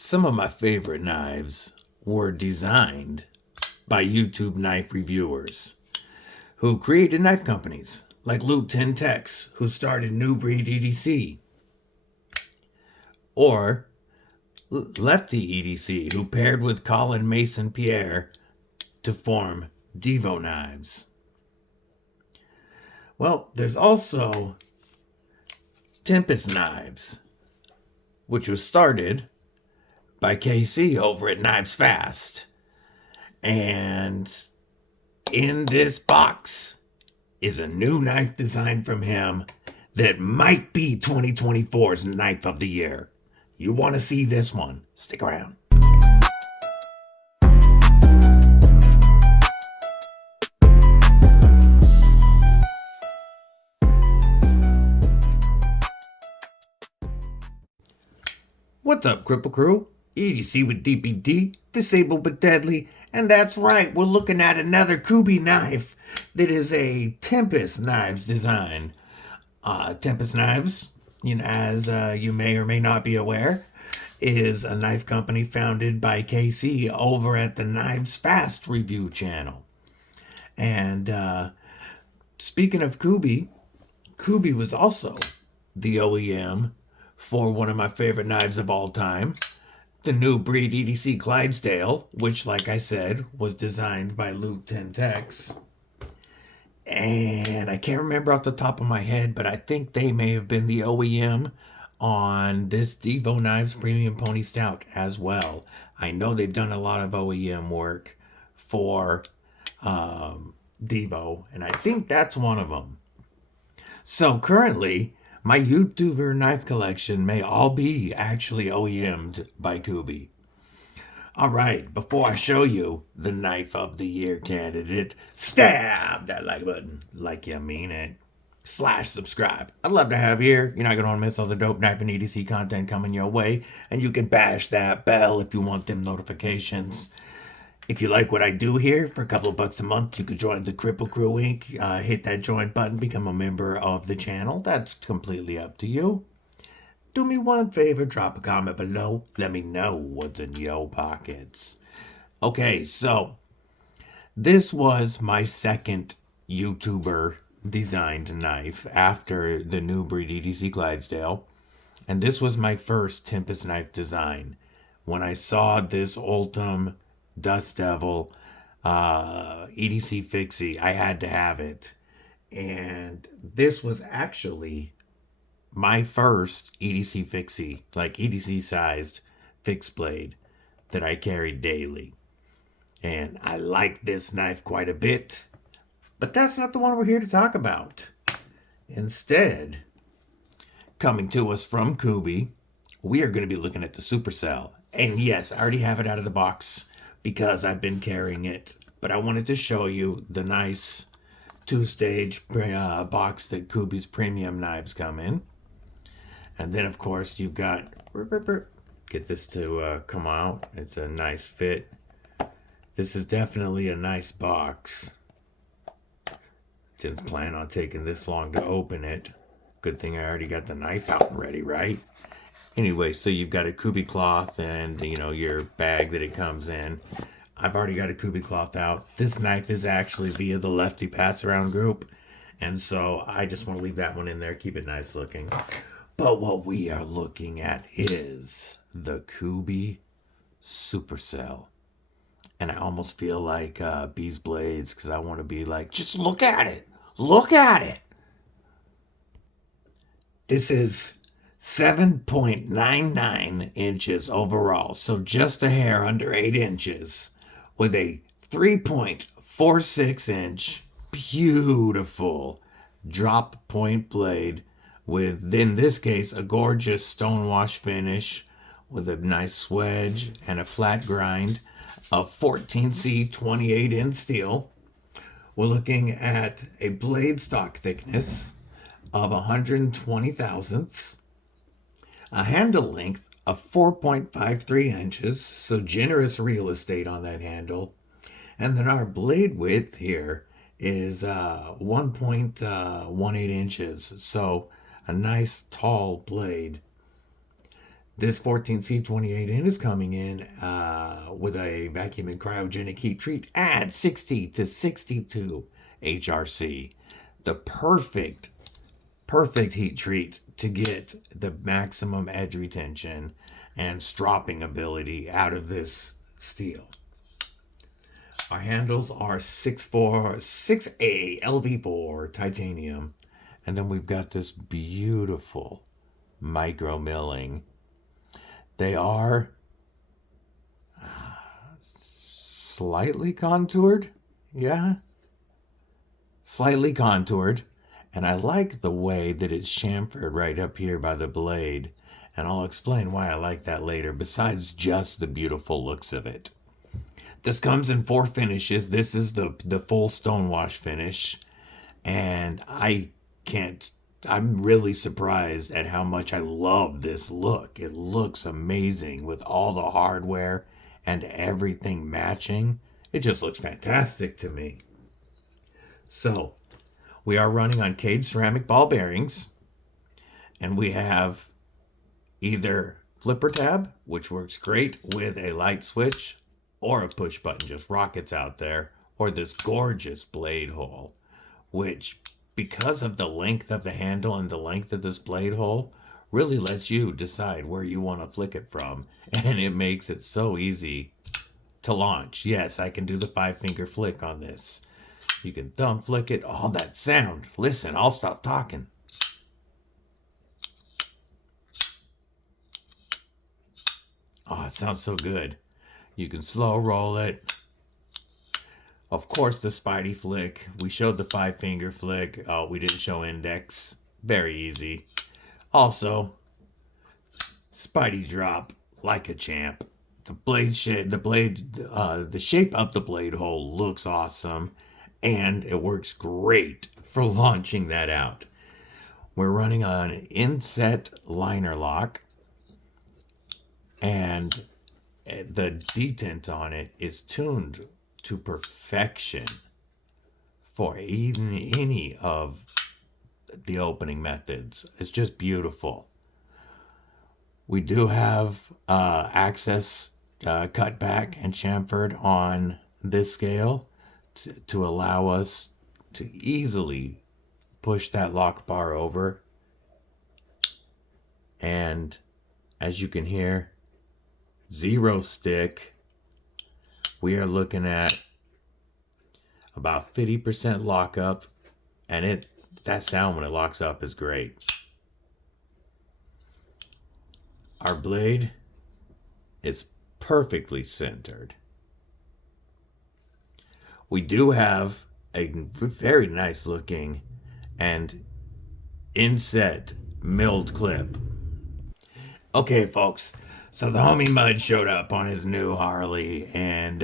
Some of my favorite knives were designed by YouTube knife reviewers who created knife companies like Luke 10 Tex, who started New Breed EDC, or Lefty EDC, who paired with Colin Mason Pierre to form Devo Knives. Well, there's also Tempest Knives, which was started by KC over at Knives Fast. And in this box is a new knife design from him that might be 2024's Knife of the Year. You want to see this one? Stick around. What's up, Cripple Crew? EDC with DBD, disabled but deadly. And that's right, we're looking at another Kubey knife that is a Tempest Knives design. Tempest Knives, as you may or may not be aware, is a knife company founded by KC over at the Knives Fast review channel. And speaking of Kubey, Kubey was also the OEM for one of my favorite knives of all time, the New Breed EDC Clydesdale, which, like I said, was designed by Luke 10 Tex. And I can't remember off the top of my head, but I think they may have been the OEM on this Devo Knives Premium Pony Stout as well. I know they've done a lot of OEM work for Devo, and I think that's one of them. So currently, my YouTuber knife collection may all be actually OEM'd by Kubey. All right, before I show you the Knife of the Year candidate, stab that like button like you mean it. / subscribe. I'd love to have you here. You're not going to want to miss all the dope knife and EDC content coming your way. And you can bash that bell if you want them notifications. If you like what I do here, for a couple of bucks a month, you could join the Cripple Crew Inc. Hit that join button, become a member of the channel. That's completely up to you. Do me one favor, drop a comment below. Let me know what's in your pockets. Okay, so this was my second YouTuber designed knife after the New Breed EDC Clydesdale. And this was my first Tempest knife design. When I saw this Ultim Dust Devil EDC Fixie, I had to have it. And this was actually my first EDC Fixie, like EDC sized fixed blade that I carried daily. And I like this knife quite a bit, but that's not the one we're here to talk about. Instead, coming to us from Kubey, we are going to be looking at the Supercell. And yes, I already have it out of the box because I've been carrying it, but I wanted to show you the nice two-stage box that Kubey's premium knives come in. And then, of course, you've got, get this to come out. It's a nice fit. This is definitely a nice box. Didn't plan on taking this long to open it. Good thing I already got the knife out and ready, right? Anyway, so you've got a Kubey cloth and, your bag that it comes in. I've already got a Kubey cloth out. This knife is actually via the Lefty Pass Around group. And so I just want to leave that one in there, keep it nice looking. But what we are looking at is the Kubey Supercell. And I almost feel like Bees Blades because I want to be like, just look at it. Look at it. This is 7.99 inches overall. So just a hair under 8 inches with a 3.46 inch beautiful drop point blade with, in this case, a gorgeous stonewash finish with a nice swedge and a flat grind of 14C 28-inch steel. We're looking at a blade stock thickness of 120 thousandths, a handle length of 4.53 inches, so generous real estate on that handle. And then our blade width here is 1.18 inches, so a nice tall blade. This 14C28N is coming in with a vacuum and cryogenic heat treat at 60 to 62 HRC. The perfect heat treat to get the maximum edge retention and stropping ability out of this steel. Our handles are 6A LV4 titanium. And then we've got this beautiful micro milling. They are slightly contoured. Yeah. Slightly contoured. And I like the way that it's chamfered right up here by the blade. And I'll explain why I like that later, besides just the beautiful looks of it. This comes in 4 finishes. This is the full Stonewash finish. And I'm really surprised at how much I love this look. It looks amazing with all the hardware and everything matching. It just looks fantastic to me. So, we are running on cage ceramic ball bearings. And we have either flipper tab, which works great with a light switch, or a push button, just rockets out there, or this gorgeous blade hole, which, because of the length of the handle and the length of this blade hole, really lets you decide where you want to flick it from. And it makes it so easy to launch. Yes, I can do the 5-finger flick on this. You can thumb flick it. Oh, that sound. Listen, I'll stop talking. Oh, it sounds so good. You can slow roll it. Of course, the Spidey flick. We showed the 5-finger flick. Oh, we didn't show index. Very easy. Also, Spidey drop like a champ. The shape of the blade hole looks awesome, and it works great for launching that out. We're running on an inset liner lock, and the detent on it is tuned to perfection for any of the opening methods. It's just beautiful. We do have access cut back and chamfered on this scale to allow us to easily push that lock bar over. And as you can hear, 0 stick. We are looking at about 50% lockup, and that sound when it locks up is great. Our blade is perfectly centered. We do have a very nice looking and inset milled clip. Okay, folks. So the homie Mud showed up on his new Harley, and,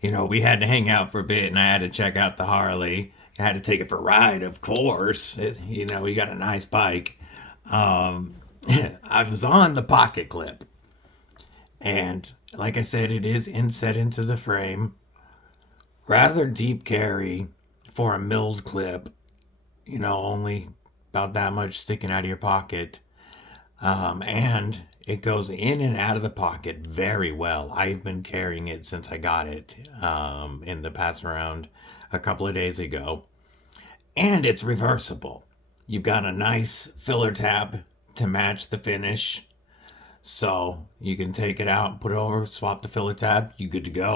we had to hang out for a bit, and I had to check out the Harley. I had to take it for a ride, of course. He got a nice bike. I was on the pocket clip, and like I said, it is inset into the frame. Rather deep carry for a milled clip, only about that much sticking out of your pocket. And it goes in and out of the pocket very well. I've been carrying it since I got it in the pass around a couple of days ago. And it's reversible. You've got a nice filler tab to match the finish. So you can take it out, put it over, swap the filler tab, you're good to go.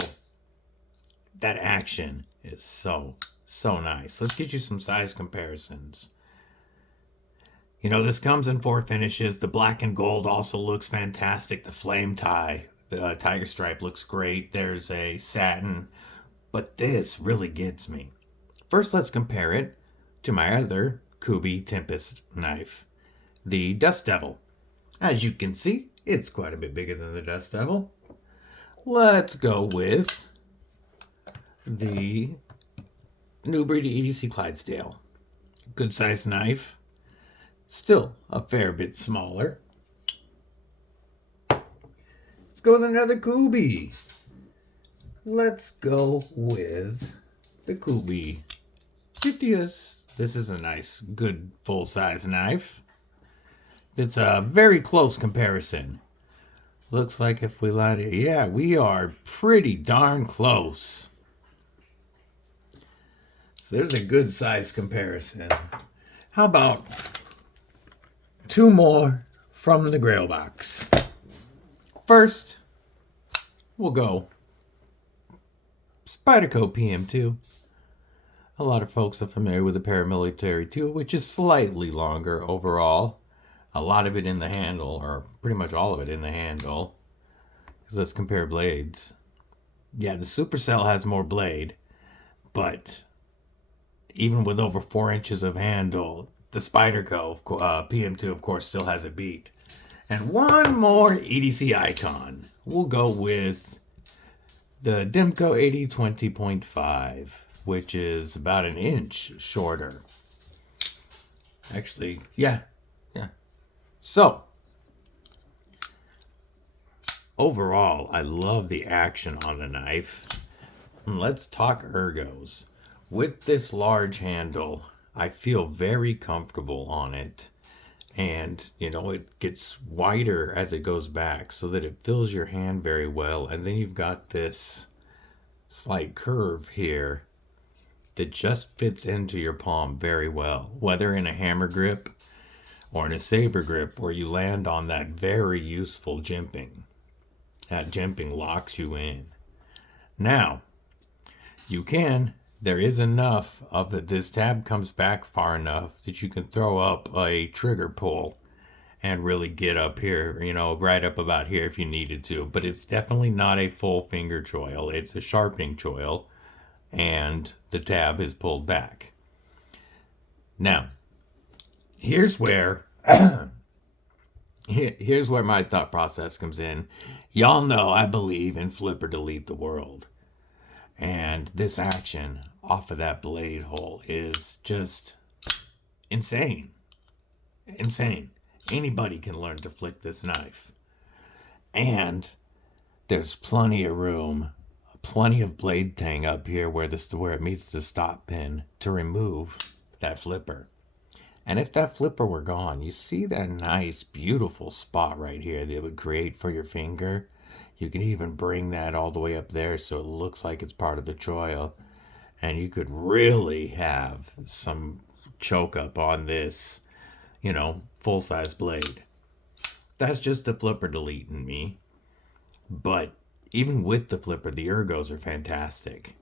That action is so nice. Let's get you some size comparisons. This comes in 4 finishes. The black and gold also looks fantastic. The flame tie, the tiger stripe looks great. There's a satin, but this really gets me. First, let's compare it to my other Kubey Tempest knife, the Dust Devil. As you can see, it's quite a bit bigger than the Dust Devil. Let's go with the New Breed EDC Clydesdale. Good sized knife. Still a fair bit smaller. Let's go with another Kubey. Let's go with the Kubey 50th. This is a nice, good, full-size knife. It's a very close comparison Looks like if we line it, yeah, we are pretty darn close. So there's a good size comparison. How about 2 more from the Grail box? First, we'll go Spyderco PM2. A lot of folks are familiar with the paramilitary tool, which is slightly longer overall. A lot of it in the handle, or pretty much all of it in the handle. Because let's compare blades. Yeah, the Supercell has more blade, but even with over 4 inches of handle, the Spyderco PM2, of course, still has a beat. And one more EDC icon. We'll go with the Demco 8020.5, which is about an inch shorter. Actually, yeah. So, overall, I love the action on the knife. Let's talk ergos. With this large handle, I feel very comfortable on it. And, you know, it gets wider as it goes back so that it fills your hand very well. And then you've got this slight curve here that just fits into your palm very well. Whether in a hammer grip or in a saber grip where you land on that very useful jimping. That jimping locks you in. Now, there is enough of it. This tab comes back far enough that you can throw up a trigger pull and really get up here, you know, right up about here if you needed to. But it's definitely not a full finger choil. It's a sharpening choil, and the tab is pulled back. Now, here's where my thought process comes in. Y'all know I believe in flip or delete the world. And this action off of that blade hole is just insane. Insane. Anybody can learn to flick this knife. And there's plenty of room, plenty of blade tang up here where it meets the stop pin to remove that flipper. And if that flipper were gone, you see that nice, beautiful spot right here that it would create for your finger. You can even bring that all the way up there so it looks like it's part of the choil. And you could really have some choke up on this, you know, full-size blade. That's just the flipper delete in me. But even with the flipper, the ergos are fantastic.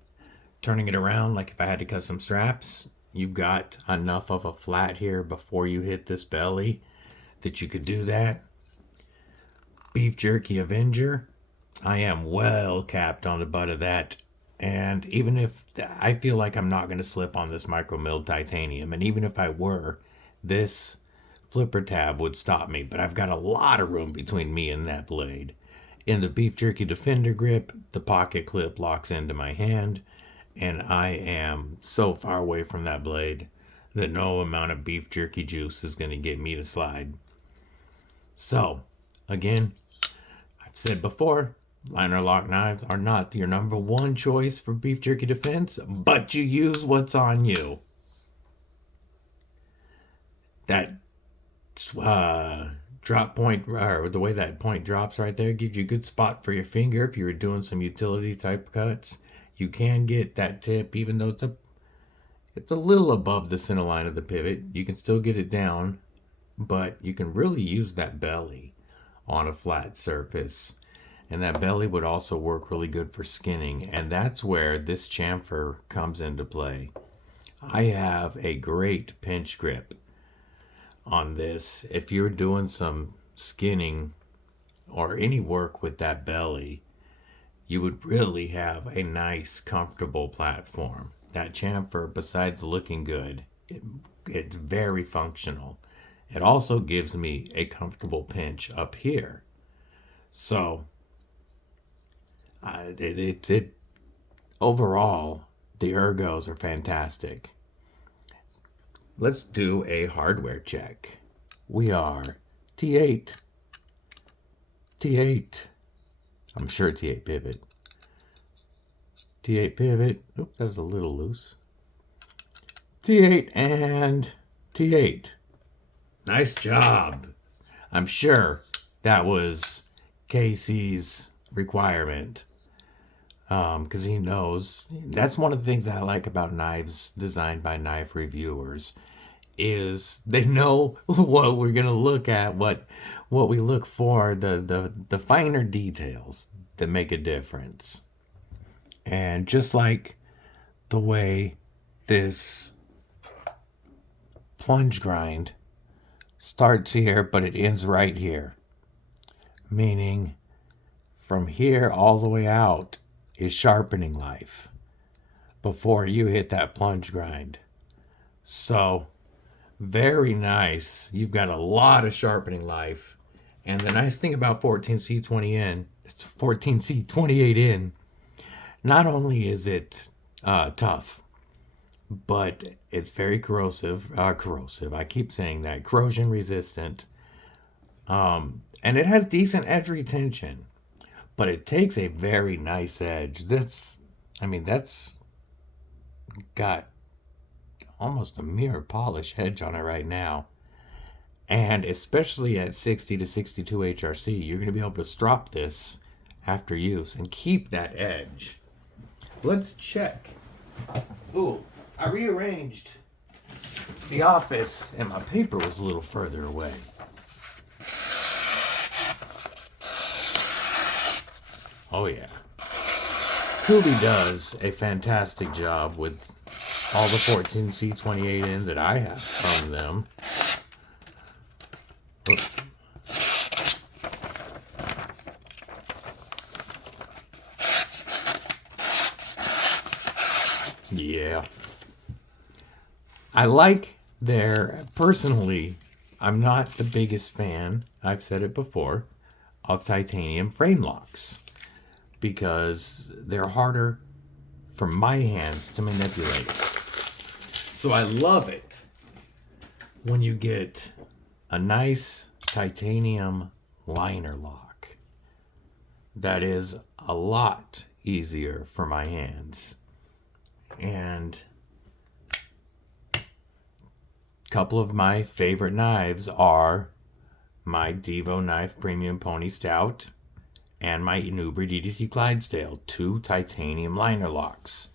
Turning it around, like if I had to cut some straps, you've got enough of a flat here before you hit this belly that you could do that. Beef Jerky Avenger. I am well capped on the butt of that. And even if I feel like I'm not going to slip on this micro milled titanium, and even if I were, this flipper tab would stop me. But I've got a lot of room between me and that blade. In the Beef Jerky Defender grip, the pocket clip locks into my hand. And I am so far away from that blade that no amount of beef jerky juice is going to get me to slide. So, again, I've said before, liner lock knives are not your number one choice for beef jerky defense, but you use what's on you. That drop point, or the way that point drops right there, gives you a good spot for your finger if you were doing some utility type cuts. You can get that tip, even though it's a little above the center line of the pivot. You can still get it down, but you can really use that belly on a flat surface. And that belly would also work really good for skinning. And that's where this chamfer comes into play. I have a great pinch grip on this. If you're doing some skinning or any work with that belly, you would really have a nice, comfortable platform. That chamfer, besides looking good, it's very functional. It also gives me a comfortable pinch up here. So, overall, the ergos are fantastic. Let's do a hardware check. We are T8. I'm sure T8 pivot. T8 pivot. Oop, that was a little loose. T8 and T8. Nice job. I'm sure that was KC's requirement. Because he knows, that's one of the things that I like about knives designed by knife reviewers, is they know what we're gonna look at, what we look for, the finer details that make a difference. And just like the way this plunge grind starts here, but it ends right here, meaning from here all the way out is sharpening life before you hit that plunge grind. So very nice. You've got a lot of sharpening life. And the nice thing about 14C20N, it's 14C28N, not only is it tough, but it's very corrosive. I keep saying that. Corrosion resistant. And it has decent edge retention. But it takes a very nice edge. That's got almost a mirror polish edge on it right now. And especially at 60 to 62 HRC, you're going to be able to strop this after use and keep that edge. Let's check. Ooh, I rearranged the office and my paper was a little further away. Oh yeah. Kubey does a fantastic job with all the 14C28N that I have from them. Yeah. I like personally, I'm not the biggest fan, I've said it before, of titanium frame locks, because they're harder for my hands to manipulate. So I love it when you get a nice titanium liner lock that is a lot easier for my hands. And a couple of my favorite knives are my Devo Knife Premium Pony Stout and my Nubri DDC Clydesdale, 2 titanium liner locks.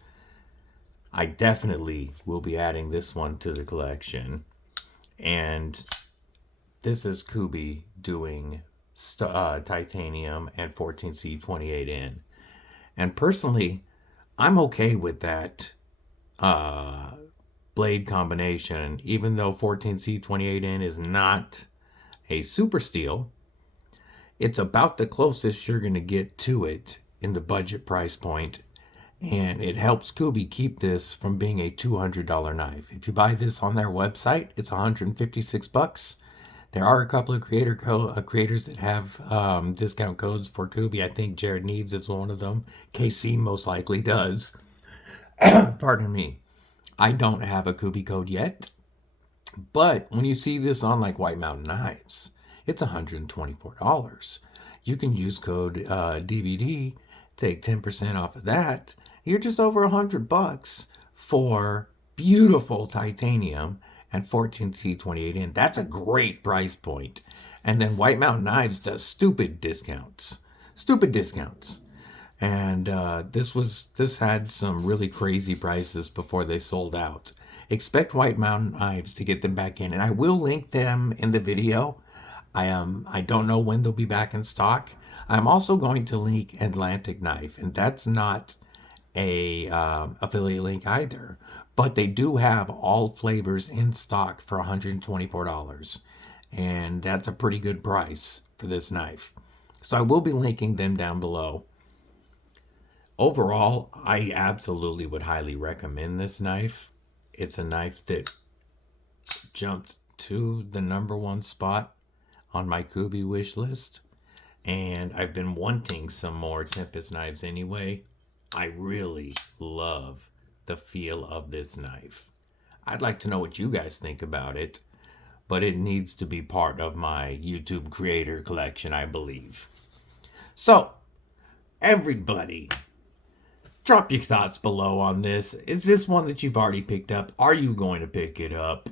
I definitely will be adding this one to the collection. And this is Kubey doing titanium and 14C28N. And personally, I'm okay with that blade combination, even though 14C28N is not a super steel. It's about the closest you're going to get to it in the budget price point, and it helps Kubey keep this from being a $200 knife. If you buy this on their website, it's $156. There are a couple of creators that have discount codes for Kubey. I think Jared Neves is one of them. KC most likely does. Pardon me. I don't have a Kubey code yet, but when you see this on like White Mountain Knives, it's $124. You can use code DBD, take 10% off of that. You're just over $100 for beautiful titanium and 14C28N. That's a great price point. And then White Mountain Knives does stupid discounts. And this had some really crazy prices before they sold out. Expect White Mountain Knives to get them back in, and I will link them in the video. I don't know when they'll be back in stock. I'm also going to link Atlantic Knife, and that's not a affiliate link either, but they do have all flavors in stock for $124, and that's a pretty good price for this knife. So I will be linking them down below. Overall, I absolutely would highly recommend this knife. It's a knife that jumped to the #1 spot on my Kubey wish list, and I've been wanting some more Tempest knives anyway. I really love the feel of this knife. I'd like to know what you guys think about it, but it needs to be part of my YouTube creator collection, I believe. So, everybody, drop your thoughts below on this. Is this one that you've already picked up? Are you going to pick it up?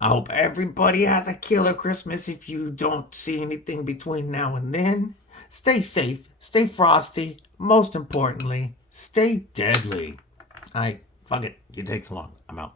I hope everybody has a killer Christmas if you don't see anything between now and then. Stay safe, stay frosty, most importantly, stay deadly. Fuck it. You take so long. I'm out.